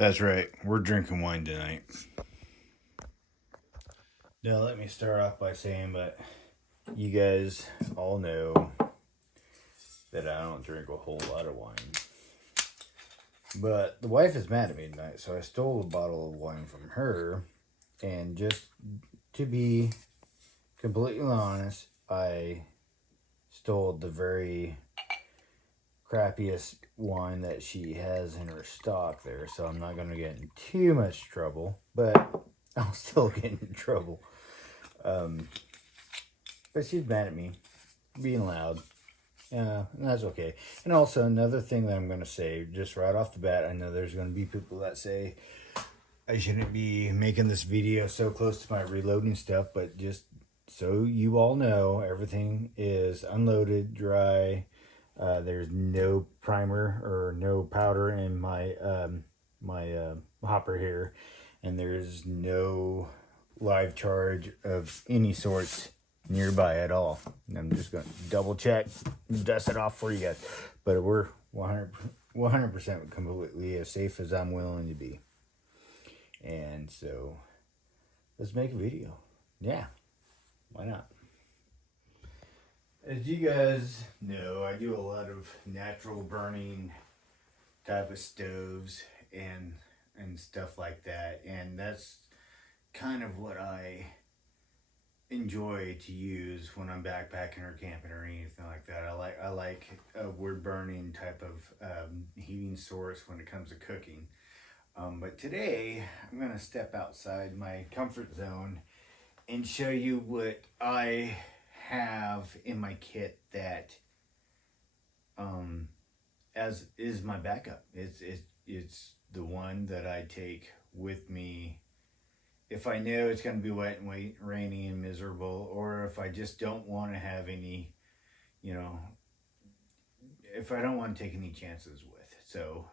That's right. We're drinking wine tonight. Now, let me start off by saying, but you guys all know that I don't drink a whole lot of wine. But the wife is mad at me tonight, so I stole a bottle of wine from her. And just to be completely honest, I stole the very crappiest wine that she has in her stock there, so I'm not going to get in too much trouble, but I'll still get in trouble. But she's mad at me being loud. And that's okay. And also, another thing that I'm going to say, just right off the bat, I know there's going to be people that say I shouldn't be making this video so close to my reloading stuff, but just so you all know, everything is unloaded, dry. There's no primer or no powder in my hopper here, and there's no live charge of any sorts nearby at all. And I'm just going to double check, dust it off for you guys. But we're 100% completely as safe as I'm willing to be. And so let's make a video. Yeah, why not? As you guys know, I do a lot of natural burning type of stoves and stuff like that. And that's kind of what I enjoy to use when I'm backpacking or camping or anything like that. I like a wood burning type of heating source when it comes to cooking. But today I'm gonna step outside my comfort zone and show you what I have in my kit that as is my backup. It's the one that I take with me if I know it's going to be wet and rainy and miserable, or if I just don't want to have any, if I don't want to take any chances with. So,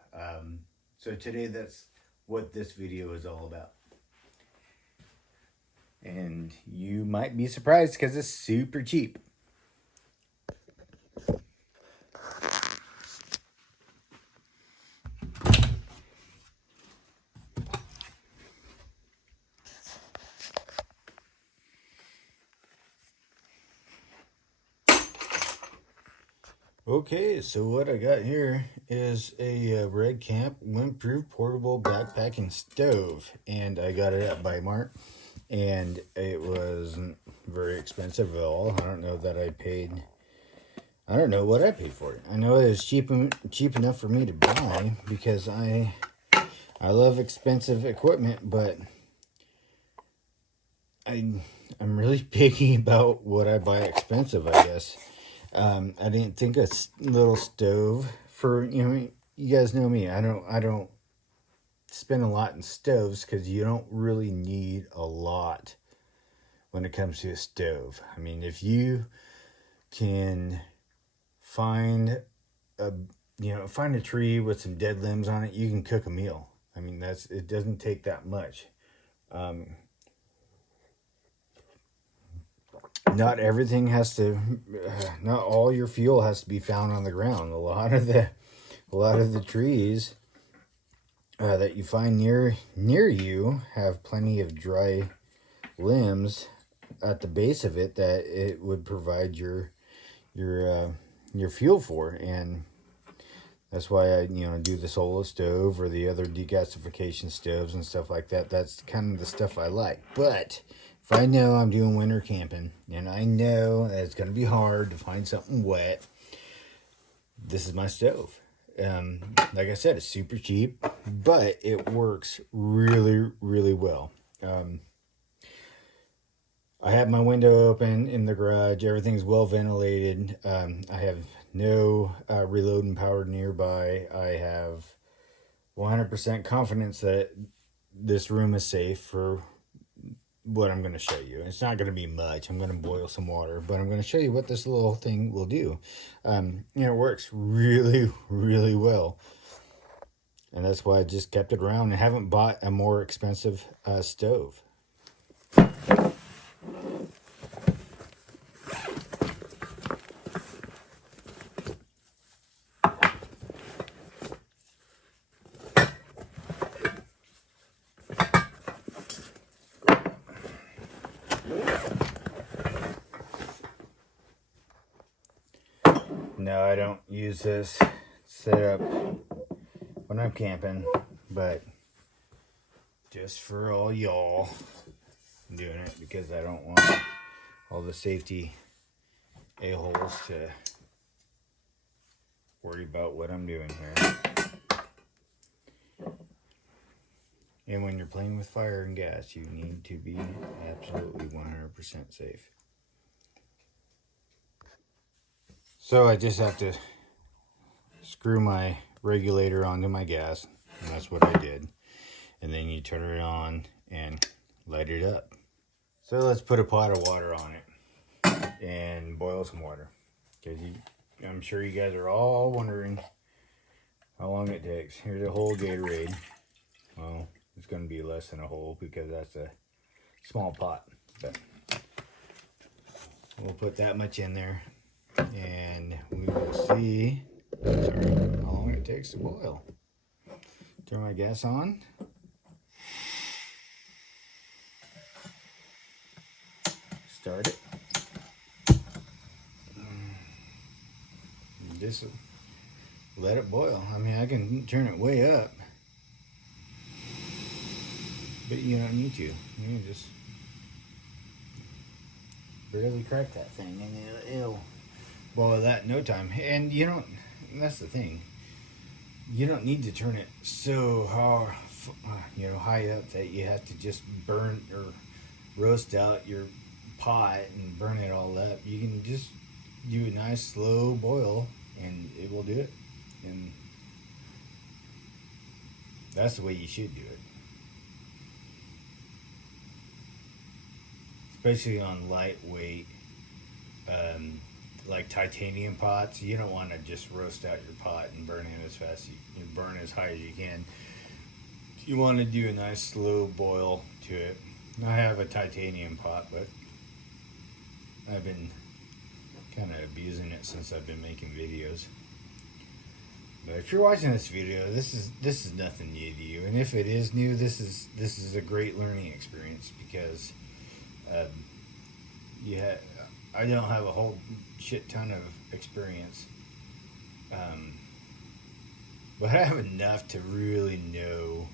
so today that's what this video is all about. And you might be surprised because it's super cheap. Okay, so what I got here is a Red Camp windproof portable backpacking stove, and I got it at Bi-Mart, and it wasn't very expensive at all. I don't know what I paid for it. I know it was cheap enough for me to buy because I love expensive equipment, but I'm really picky about what I buy expensive, I guess. I didn't think a little stove for, you guys know me. I don't spend a lot in stoves because you don't really need a lot when it comes to a stove. I mean, if you can find a tree with some dead limbs on it, you can cook a meal. I mean, it doesn't take that much. Not everything has to, not all your fuel has to be found on the ground. A lot of the trees that you find near you have plenty of dry limbs at the base of it that it would provide your fuel for, and that's why I do the Solo stove or the other degasification stoves and stuff like that. That's kind of the stuff I like. But if I know I'm doing winter camping and I know that it's going to be hard to find something wet, this is my stove. Like I said, it's super cheap, but it works really, really well. I have my window open in the garage. Everything's well ventilated. I have no reloading power nearby. I have 100% confidence that this room is safe for what I'm going to show you. It's not going to be much. I'm going to boil some water, but I'm going to show you what this little thing will do. It works really, really well. And that's why I just kept it around and haven't bought a more expensive stove. no, I don't use this setup when I'm camping, but just for all y'all, I'm doing it because I don't want all the safety a-holes to worry about what I'm doing here. And when you're playing with fire and gas, you need to be absolutely 100% safe. So I just have to screw my regulator onto my gas, and that's what I did. And then you turn it on and light it up. So let's put a pot of water on it and boil some water. Because I'm sure you guys are all wondering how long it takes. Here's a whole Gatorade. Well, it's going to be less than a whole because that's a small pot. But we'll put that much in there and we will see how long it takes to boil. Turn my gas on. Start it. Just let it boil. I mean, I can turn it way up, but you don't need to. You can just barely crack that thing and it'll boil that in no time. And you don't, that's the thing. You don't need to turn it so hard, high up that you have to just burn or roast out your pot and burn it all up. You can just do a nice slow boil and it will do it. And that's the way you should do it. Especially on lightweight, like titanium pots. You don't want to just roast out your pot and burn it as fast as you burn as high as you can. You want to do a nice slow boil to it. I have a titanium pot, but I've been kind of abusing it since I've been making videos. But if you're watching this video, this is nothing new to you, and if it is new, this is a great learning experience because I don't have a whole shit ton of experience, but I have enough to really know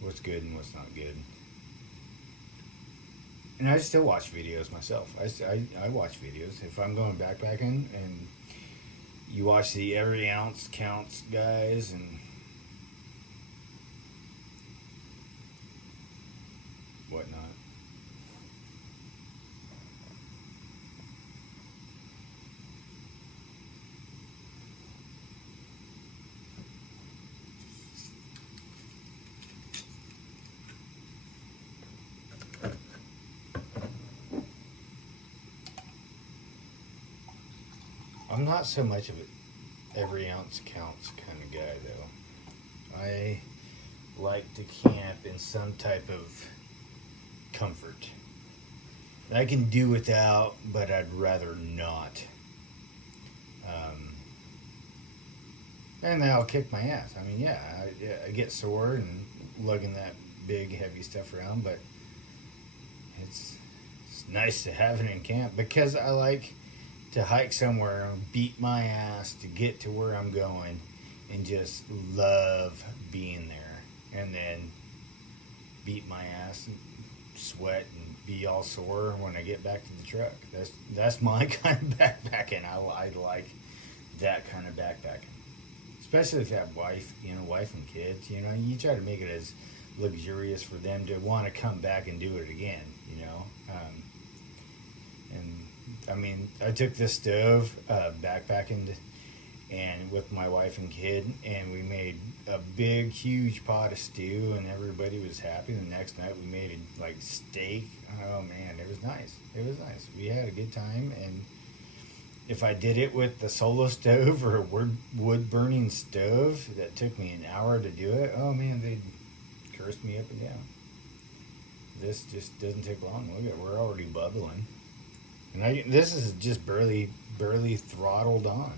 what's good and what's not good. And I still watch videos myself. I watch videos. If I'm going backpacking and you watch the every ounce counts guys and whatnot. I'm not so much of an every ounce counts kind of guy, though. I like to camp in some type of comfort. I can do without, but I'd rather not. And that'll kick my ass. I mean, yeah, I get sore and lugging that big, heavy stuff around, but it's nice to have it in camp because I like to hike somewhere and beat my ass to get to where I'm going and just love being there, and then beat my ass and sweat and be all sore when I get back to the truck. That's my kind of backpacking. I like that kind of backpacking, especially if you have wife and kids. You try to make it as luxurious for them to want to come back and do it again. And I mean, I took this stove backpacking and with my wife and kid, and we made a big, huge pot of stew, and everybody was happy. The next night we made it like steak. Oh man, it was nice. It was nice. We had a good time, and if I did it with the Solo stove or a wood burning stove that took me an hour to do it, oh man, they'd curse me up and down. This just doesn't take long. Look at, we're already bubbling. And this is just barely throttled on.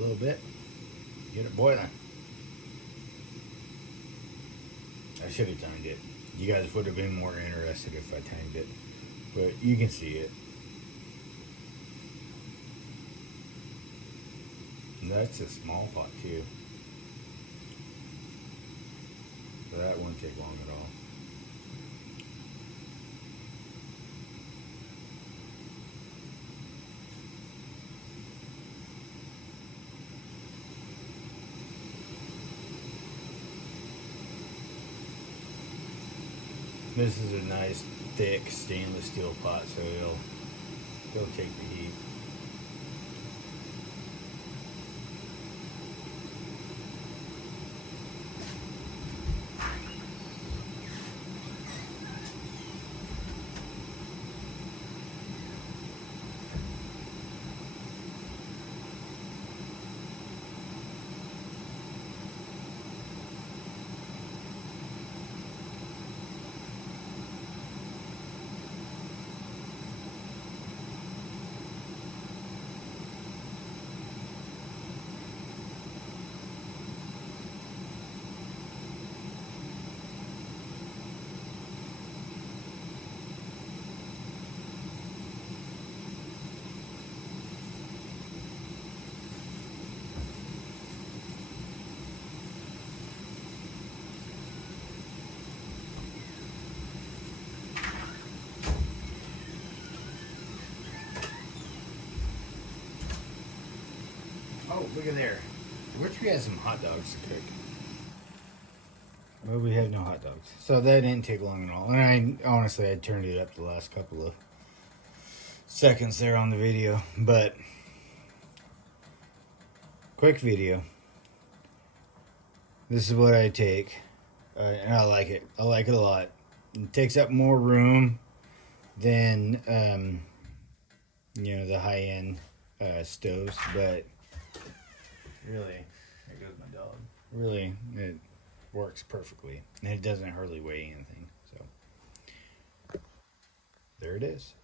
little bit, get it boiling. I should have timed it. You guys would have been more interested if I timed it, but you can see it. And that's a small pot too, so that won't take long at all. This is a nice thick stainless steel pot, so it'll take the heat. Oh, look at there. I wish we had some hot dogs to cook. Well, we have no hot dogs. So that didn't take long at all. And I turned it up the last couple of seconds there on the video. But, quick video. This is what I take. And I like it. I like it a lot. It takes up more room than, the high-end stoves. But, really, there goes my dog. Really, it works perfectly, and it doesn't hardly weigh anything. So there it is.